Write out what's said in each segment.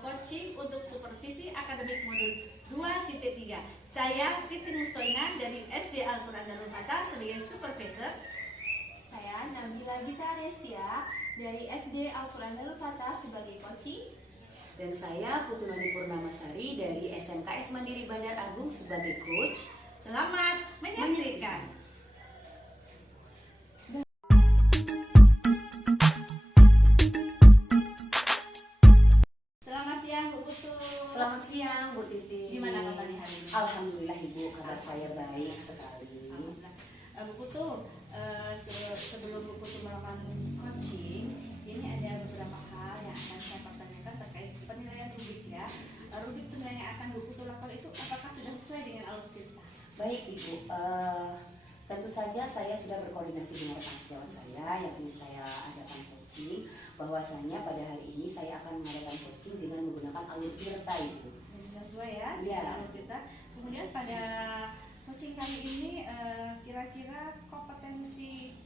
coaching untuk supervisi akademik modul 2.3. Saya Titin Mustoina dari SD Al-Quran Darul Fatah sebagai supervisor. Saya Nabila Gita Restia dari SD Al-Quran Darul Fatah sebagai coaching. Dan saya Putu Mani Purnamasari dari SMKS Mandiri Bandar Agung sebagai coach. Selamat menyaksikan. Selamat siang Bu Putu. Selamat siang Bu Titi. Gimana kabarnya hari ini? Alhamdulillah Ibu, kabar saya baik sekali. Bu Putu, sebelum Bu Putu melakukan coaching, ini ada beberapa hal yang akan saya pertanyakan terkait penilaian rubik ya. Rubik penilaian yang akan Bu Putu lakukan itu apakah sudah sesuai dengan alur cerita? Baik Ibu, tentu saja saya sudah berkoordinasi dengan rekan sejawat saya yang ini saya adakan coaching. Bahwasanya pada hari ini saya akan mengadakan coaching dengan menggunakan alur tirta Ibu. Sesuai ya, Iya. dengan alur cerita. Kemudian pada coaching kali ini kira-kira kompetensi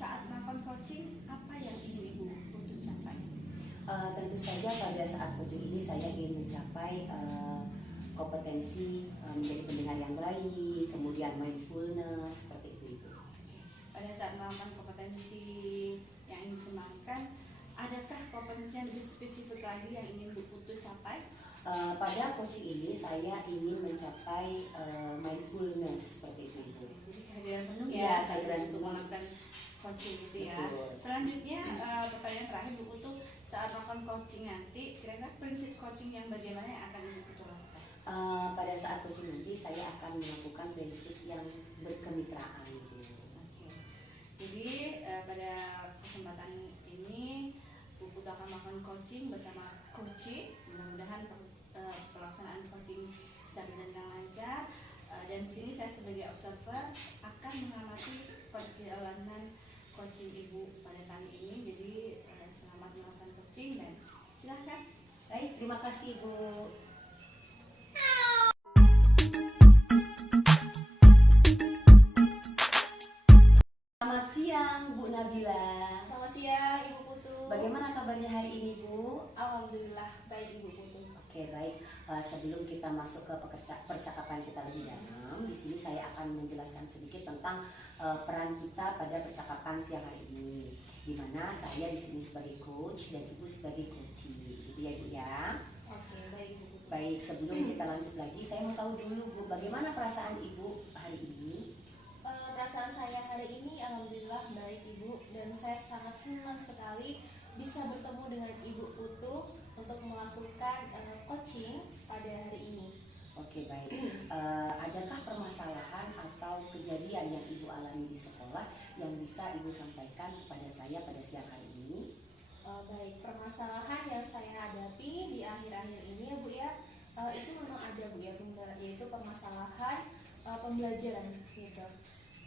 saat melakukan coaching apa yang ingin Ibu Putu capai? Tentu saja pada saat coaching ini saya ingin mencapai kompetensi menjadi pendengar yang baik, kemudian mindfulness, seperti itu Ibu. Pada saat melakukan kompetensi yang ingin dikembangkan, adakah kompetensi yang lebih spesifik lagi yang ingin Bu Putu capai? Pada coaching ini saya ingin mencapai mindfulness, seperti itu Ibu. Jadi kehadiran penuh Iya, ya, kehadiran untuk penuh. melakukan coaching gitu ya. Betul. Selanjutnya pertanyaan terakhir Bu Putu, saat melakukan coaching nanti, kira-kira prinsip coaching yang bagaimana yang akan Ibu Putu lakukan? Pada saat coaching nanti saya akan melakukan prinsip yang berkemitraan Ibu. Oke. Jadi pada kesempatan ini Bu Putu akan melakukan coaching bersama coaching. Mudah-mudahan pelaksanaan coaching bisa berjalan dengan lancar. Dan di sini saya sebagai observer akan mengamati perjalanan coaching Ibu pada kali ini. Jadi selamat melakukan coaching dan silahkan. Baik, terima kasih Bu. Selamat siang Bu Nabila. Selamat siang Ibu Putu. Bagaimana kabarnya hari ini Bu? Alhamdulillah baik Ibu Putu. Oke baik, sebelum kita masuk ke percakapan kita lebih dalam, di sini saya akan menjelaskan sedikit tentang peran kita pada percakapan siang hari ini. Di mana saya di sini sebagai coach dan Ibu sebagai coachee, gitu ya Bu ya. Oke baik Ibu Putu. Baik, sebelum kita lanjut lagi, saya mau tahu dulu Bu, bagaimana perasaan Ibu hari ini? Perasaan saya hari ini alhamdulillah baik Ibu, dan saya sangat senang sekali bisa bertemu dengan Ibu Putu untuk melakukan coaching pada hari ini. Oke baik, adakah permasalahan atau kejadian yang Ibu alami di sekolah yang bisa Ibu sampaikan kepada saya pada siang hari ini? Baik, permasalahan yang saya hadapi di akhir-akhir ini ya Bu ya, itu memang ada Bu ya, yaitu permasalahan pembelajaran gitu.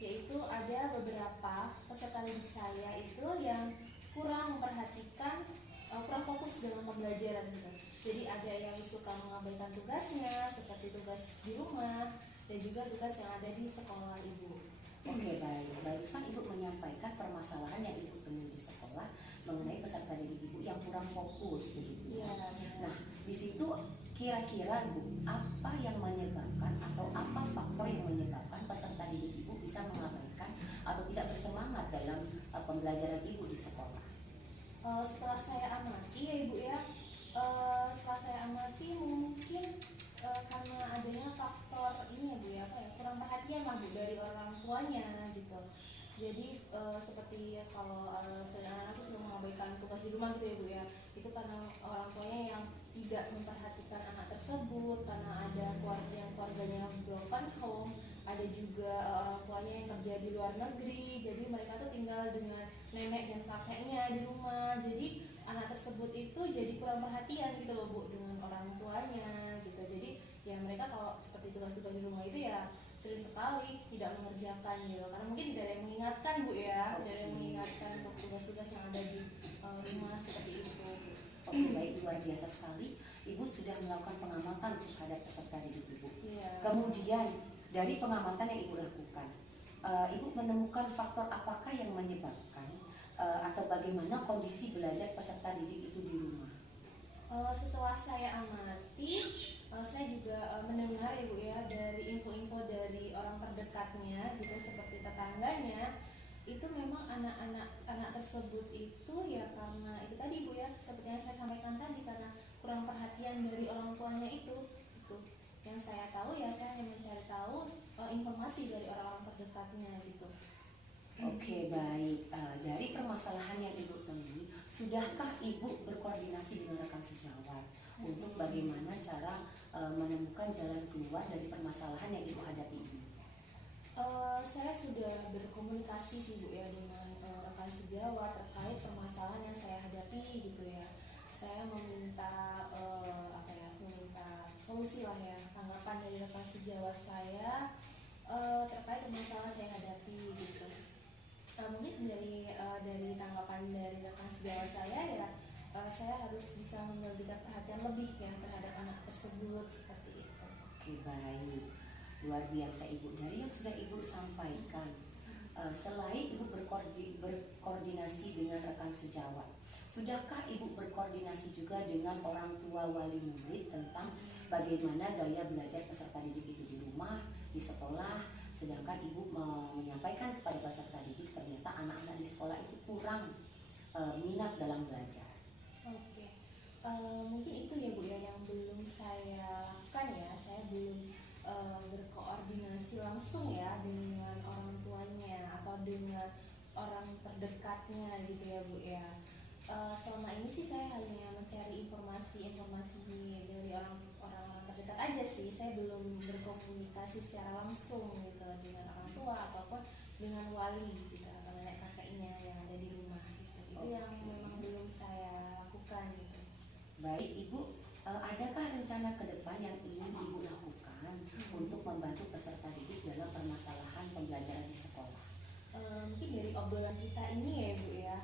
Yaitu ada beberapa peserta didik saya itu yang kurang memperhatikan, kurang fokus dalam pembelajaran gitu. Jadi ada yang suka mengabaikan tugasnya seperti tugas di rumah dan juga tugas yang ada di sekolah Ibu. Oke baik, barusan Ibu menyampaikan permasalahan yang Ibu temui di sekolah mengenai peserta didik Ibu yang kurang fokus begitu. Iya. Nah di situ kira-kira Bu, apa yang menyebabkan atau apa faktor yang menyebabkan peserta didik Ibu bisa mengabaikan atau tidak bersemangat dalam pembelajaran Ibu di sekolah? Setelah saya amati ya Ibu ya, setelah saya amati mungkin karena adanya faktor ini ya Bu ya, apa ya, kurang perhatian lah Bu dari orang tuanya gitu. Jadi seperti kalau anak-anak itu sudah mengabaikan tugas di rumah gitu ya Bu ya, itu karena orang tuanya yang tidak memperhatikan anak tersebut, karena ada keluarganya yang broken home, ada juga orang tuanya yang kerja di luar negeri, jadi mereka tuh tinggal dengan nenek dan kakeknya di rumah. Jadi anak tersebut itu jadi kurang perhatian gitu loh Bu dengan orang tuanya gitu. Jadi ya mereka kalau seperti tugas-tugas di rumah itu ya sering sekali tidak mengerjakan gitu, karena mungkin tidak ada yang mengingatkan Bu ya, tidak ada yang mengingatkan untuk tugas-tugas yang ada di rumah seperti itu Bu. Oke baik, luar biasa sekali. Ibu sudah melakukan pengamatan terhadap peserta didik Ibu. Iya. Kemudian dari pengamatan yang Ibu lakukan, Ibu menemukan faktor apakah yang menyebabkan atau bagaimana kondisi belajar peserta didik itu di rumah? Setelah saya amati, saya juga mendengar ya Bu ya dari info-info dari orang terdekatnya gitu seperti tetangganya, itu memang anak tersebut itu ya karena itu tadi Bu ya, seperti yang saya sampaikan tadi, karena kurang perhatian dari orang tuanya itu yang saya tahu ya, saya hanya mencari tahu informasi dari orang-orang terdekatnya gitu. Oke, baik. Dari permasalahan yang Ibu temui, sudahkah Ibu berkoordinasi dengan rekan sejawat untuk bagaimana cara menemukan jalan keluar dari permasalahan yang Ibu hadapi ini? Saya sudah berkomunikasi sih Bu ya dengan rekan sejawat terkait permasalahan yang saya hadapi gitu ya. Saya meminta meminta solusi lah ya, tanggapan dari rekan sejawat saya terkait permasalahan saya hadapi gitu. Mungkin dari tanggapan dari rekan sejawat saya ya, saya harus bisa memberikan perhatian lebih ya terhadap anak tersebut seperti itu. Oke, baik. Luar biasa Ibu. Dari yang sudah Ibu sampaikan, selain Ibu berkoordinasi dengan rekan sejawat, sudahkah Ibu berkoordinasi juga dengan orang tua wali murid tentang bagaimana gaya belajar peserta didik itu di rumah, di sekolah, sedangkan Ibu menyampaikan kepada peserta didik ternyata anak-anak di sekolah itu kurang minat dalam belajar. Oke, mungkin itu ya Bu ya yang belum saya lakukan ya. Saya belum berkoordinasi langsung ya dengan orang tuanya atau dengan orang terdekatnya gitu ya Bu ya. Selama ini sih saya hanya mencari informasi dari orang-orang terdekat aja sih. Saya belum berkomunikasi secara langsung gitu dengan orang tua ataupun dengan wali gitu atau nenek kakeknya yang ada di rumah gitu. Itu yang memang belum saya lakukan gitu. Baik Ibu, adakah rencana ke depan yang ingin Ibu lakukan untuk membantu peserta didik dalam permasalahan pembelajaran di sekolah? Mungkin dari obrolan kita ini ya Bu ya,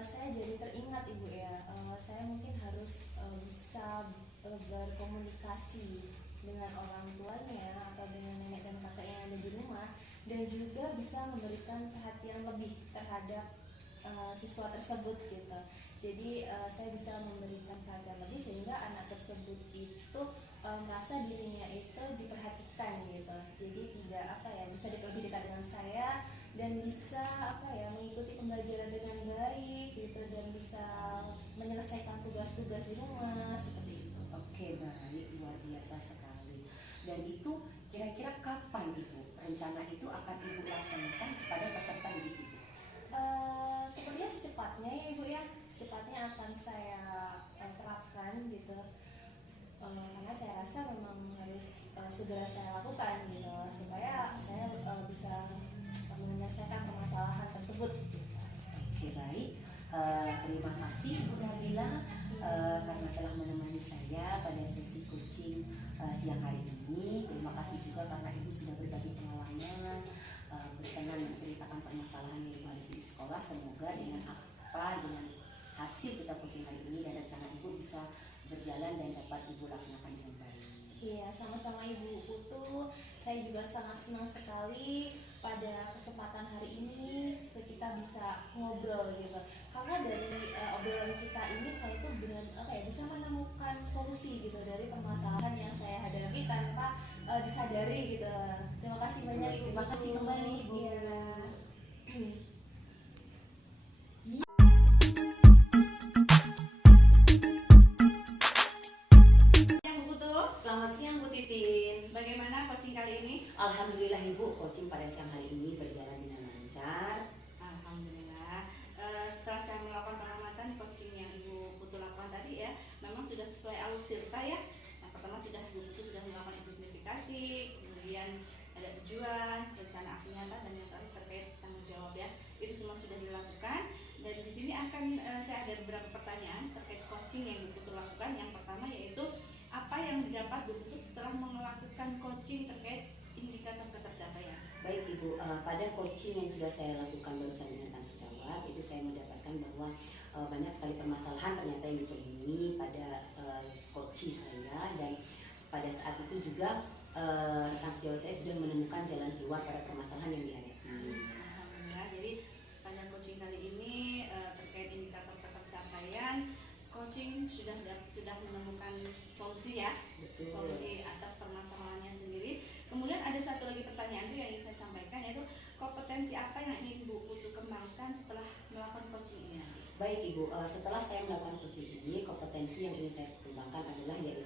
saya jadi teringat Ibu ya, saya mungkin harus bisa berkomunikasi dengan orang tuanya atau dengan nenek dan kakek yang ada di rumah, dan juga bisa memberikan perhatian lebih terhadap siswa tersebut gitu. Jadi saya bisa memberikan perhatian lebih sehingga anak tersebut itu merasa dirinya itu diperhatikan gitu. Jadi tidak bisa lebih dekat dengan saya dan bisa mengikuti pembelajaran dengan baik gitu, dan bisa menyelesaikan tugas-tugas di rumah seperti itu. Oke, baik, luar biasa sekali. Dan itu kira-kira kapan Ibu rencana itu akan Ibu laksanakan kepada peserta didik Ibu? Sepertinya secepatnya ya Ibu ya, secepatnya akan saya terapkan gitu. Karena saya rasa memang harus segera saya lakukan gitu supaya saya bisa menyelesaikan permasalahan tersebut gitu. Oke, baik. Terima kasih Ibu Nabila karena telah menemani saya pada sesi coaching siang hari ini. Terima kasih juga karena Ibu sudah berbagi pengalaman, berkenan menceritakan permasalahan yang Ibu hadapi di sekolah. Semoga dengan hasil kita coaching hari ini dan rencana Ibu bisa berjalan dan dapat Ibu laksanakan dengan baik. Iya, sama-sama Ibu Putu. Saya juga sangat senang sekali pada kesempatan hari ini kita bisa ngobrol gitu. Karena dari obrolan kita ini saya tuh bisa menemukan solusi gitu dari permasalahan yang saya hadapi tanpa disadari gitu. Terima kasih banyak Ibu. Terima kasih kembali Ibu. Iya. Selamat siang Bu Titin. Bagaimana coaching kali ini? Alhamdulillah Ibu, coaching pada siang hari ini berjalan dengan lancar. Alhamdulillah. Setelah saya melakukan pengamatan coaching yang Ibu Putu lakukan tadi ya, memang sudah sesuai alur tirta ya. Yang pertama Ibu Putu sudah melakukan identifikasi, kemudian ada tujuan, rencana aksi nyata, dan yang terakhir terkait tanggung jawab ya. Itu semua sudah dilakukan. Dan di sini akan saya ada beberapa pertanyaan terkait coaching yang Ibu Putu lakukan. Yang pertama yaitu apa yang didapat Ibu Putu setelah melakukan coaching terkait indikator ketercapaian? Baik Ibu, pada coaching yang sudah saya lakukan barusan dengan rekan sejawat, itu saya mendapatkan bahwa banyak sekali permasalahan ternyata yang ditemui pada coaching saya, dan pada saat itu juga rekan sejawat saya sudah menemukan jalan keluar pada permasalahan yang dihadapi. Alhamdulillah. Jadi pada coaching kali ini terkait indikator ketercapaian, coaching sudah Baik Ibu, setelah saya melakukan coaching ini, kompetensi yang ingin saya kembangkan adalah yaitu